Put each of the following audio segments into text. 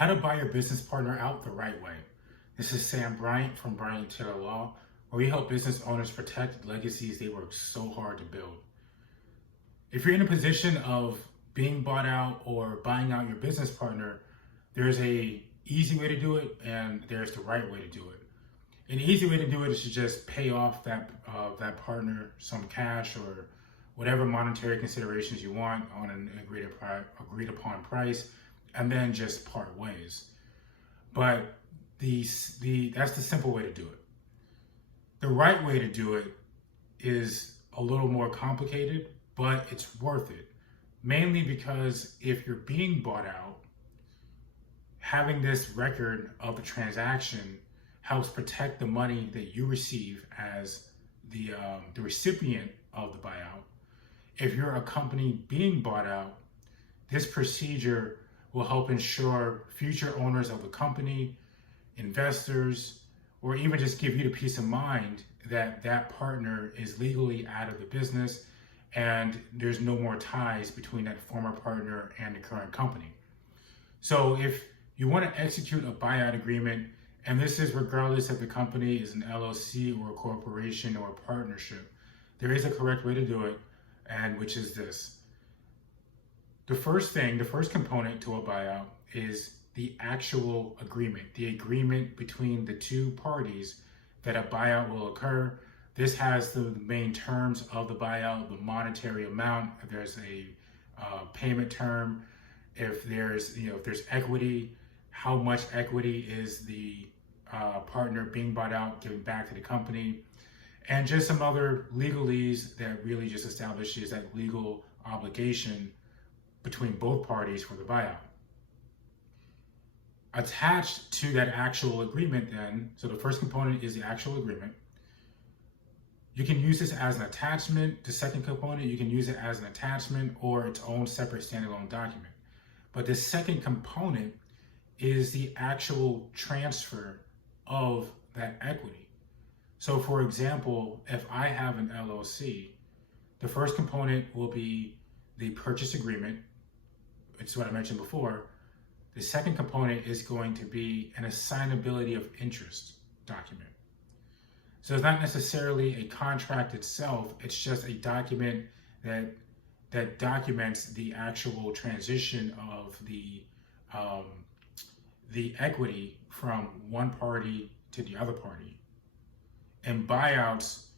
How to buy your business partner out the right way. This is Sam Bryant from Bryant Taylor Law, where we help business owners protect legacies they work so hard to build. If you're in a position of being bought out or buying out your business partner, there's a easy way to do it and there's the right way to do it. An easy way to do it is to just pay off that partner some cash or whatever monetary considerations you want on an agreed upon price, and then just part ways. But that's the simple way to do it. The right way to do it is a little more complicated, but it's worth it. Mainly because if you're being bought out, having this record of the transaction helps protect the money that you receive as the recipient of the buyout. If you're a company being bought out, this procedure will help ensure future owners of the company, investors, or even just give you the peace of mind that that partner is legally out of the business and there's no more ties between that former partner and the current company. So if you want to execute a buyout agreement, and this is regardless if the company is an LLC or a corporation or a partnership, there is a correct way to do it, and which is this. The first component to a buyout is the actual agreement, the agreement between the two parties that a buyout will occur. This has the main terms of the buyout, the monetary amount, if there's a payment term, if there's equity, how much equity is the partner being bought out giving back to the company, and just some other legalese that really just establishes that legal obligation between both parties for the buyout. Attached to that actual agreement then, so the first component is the actual agreement. You can use this as an attachment. The second component, you can use it as an attachment or its own separate standalone document. But the second component is the actual transfer of that equity. So for example, if I have an LLC, the first component will be the purchase agreement. It's what I mentioned before. The second component is going to be an assignability of interest document. So it's not necessarily a contract itself, it's just a document that documents the actual transition of the equity from one party to the other party. And buyouts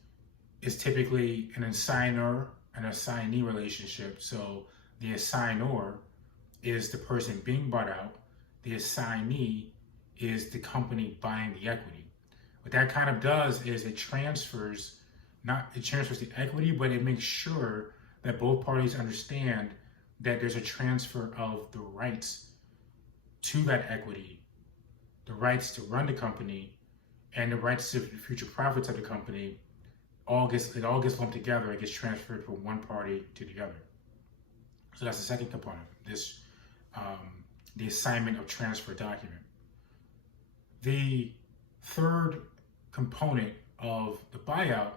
is typically an assigner and assignee relationship. So the assignor is the person being bought out. The assignee is the company buying the equity. What that kind of does is it transfers the equity, but it makes sure that both parties understand that there's a transfer of the rights to that equity, the rights to run the company, and the rights to future profits of the company. It all gets lumped together. It gets transferred from one party to the other. So that's the second component. The assignment of transfer document. The third component of the buyout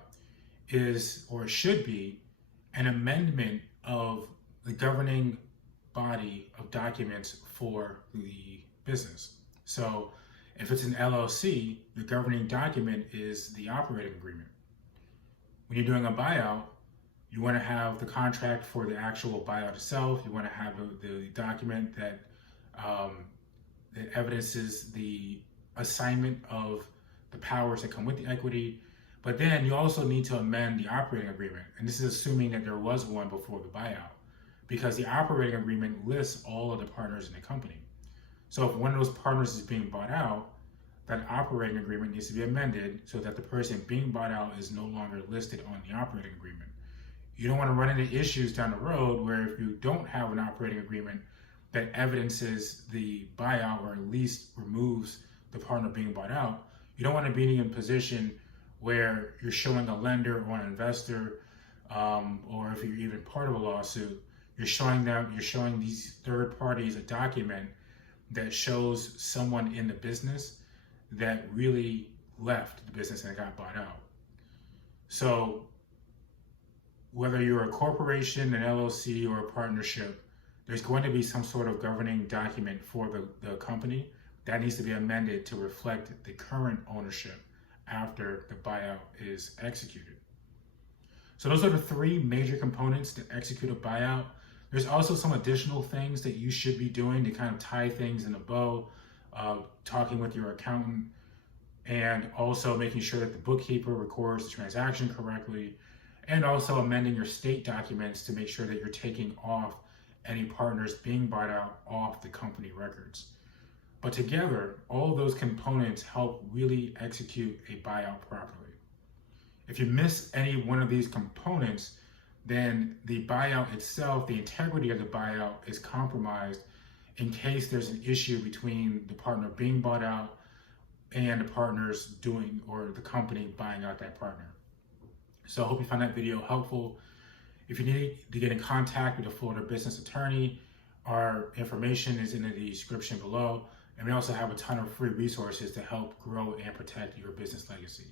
is, or should be, an amendment of the governing body of documents for the business. So if it's an LLC, the governing document is the operating agreement. When you're doing a buyout, you want to have the contract for the actual buyout itself. You want to have the document that evidences the assignment of the powers that come with the equity. But then you also need to amend the operating agreement. And this is assuming that there was one before the buyout, because the operating agreement lists all of the partners in the company. So if one of those partners is being bought out, that operating agreement needs to be amended so that the person being bought out is no longer listed on the operating agreement. You don't want to run into issues down the road where if you don't have an operating agreement that evidences the buyout or at least removes the partner being bought out, you don't want to be in a position where you're showing a lender or an investor, or if you're even part of a lawsuit, you're showing these third parties a document that shows someone in the business that really left the business and got bought out. So whether you're a corporation, an LLC, or a partnership, there's going to be some sort of governing document for the company that needs to be amended to reflect the current ownership after the buyout is executed. So those are the three major components to execute a buyout. There's also some additional things that you should be doing to kind of tie things in a bow, talking with your accountant, and also making sure that the bookkeeper records the transaction correctly, and also amending your state documents to make sure that you're taking off any partners being bought out off the company records. But together, all of those components help really execute a buyout properly. If you miss any one of these components, then the buyout itself, the integrity of the buyout is compromised in case there's an issue between the partner being bought out and the partners doing, or the company buying out that partner. So I hope you found that video helpful. If you need to get in contact with a Florida business attorney, our information is in the description below. And we also have a ton of free resources to help grow and protect your business legacy.